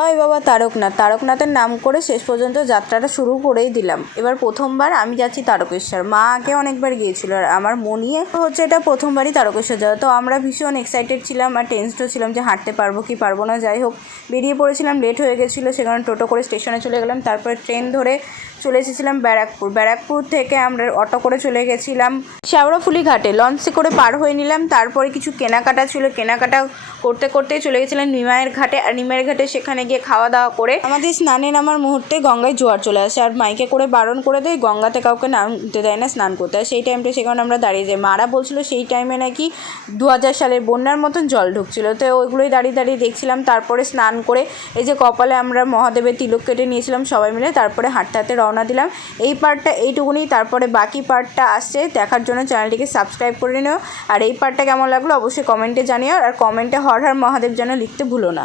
জয় বাবা তারকনাথ। তারকনাথের নাম করে শেষ পর্যন্ত যাত্রাটা শুরু করেই দিলাম। এবার প্রথমবার আমি যাচ্ছি তারকেশ্বর। মা আগে অনেকবার গিয়েছিল আর আমার মনিয়ে হচ্ছে এটা প্রথমবারই তারকেশ্বর যাওয়া। তো আমরা ভীষণ এক্সাইটেড ছিলাম আর টেনসডও ছিলাম যে হাঁটতে পারবো কি পারবো না। যাই হোক, বেরিয়ে পড়েছিলাম, লেট হয়ে গেছিলো, সেখানে টোটো করে স্টেশনে চলে গেলাম। তারপরে ট্রেন ধরে চলে এসেছিলাম ব্যারাকপুর। ব্যারাকপুর থেকে আমরা অটো করে চলে গেছিলাম শেওড়াফুলি ঘাটে। লঞ্চে করে পার হয়ে নিলাম। তারপরে কিছু কেনাকাটা ছিল, কেনাকাটা করতে করতে চলে গেছিলাম নিমাইয়ের ঘাটে। আর নিমাইয়ের ঘাটে সেখানে গিয়ে খাওয়া দাওয়া করে আমাদের স্নানে নামার মুহূর্তে গঙ্গায় জোয়ার চলে আসে। আর মাইকে করে বারণ করে দেয়, গঙ্গাতে কাউকে নামতে দেয় না, স্নান করতে। আর সেই টাইমটা সেখানে আমরা দাঁড়িয়ে যাই। মারা বলছিল সেই টাইমে নাকি 2000 সালের বন্যার মতন জল ঢুকছিল। তো ওইগুলোই দাঁড়িয়ে দাঁড়িয়ে দেখছিলাম। তারপরে স্নান করে এই যে কপালে আমরা মহাদেবের তিলক কেটে নিয়েছিলাম সবাই মিলে। তারপরে হাঁটতে হাঁটতে রওনা দিলাম। এই পার্টটা এইটুকুনি। তারপরে বাকি পার্টটা আসছে, দেখার জন্য চ্যানেলটিকে সাবস্ক্রাইব করে নিও। আর এই পার্টটা কেমন লাগলো অবশ্যই কমেন্টে জানিও। আর কমেন্টে হর হর মহাদেব যেন লিখতে ভুলো না।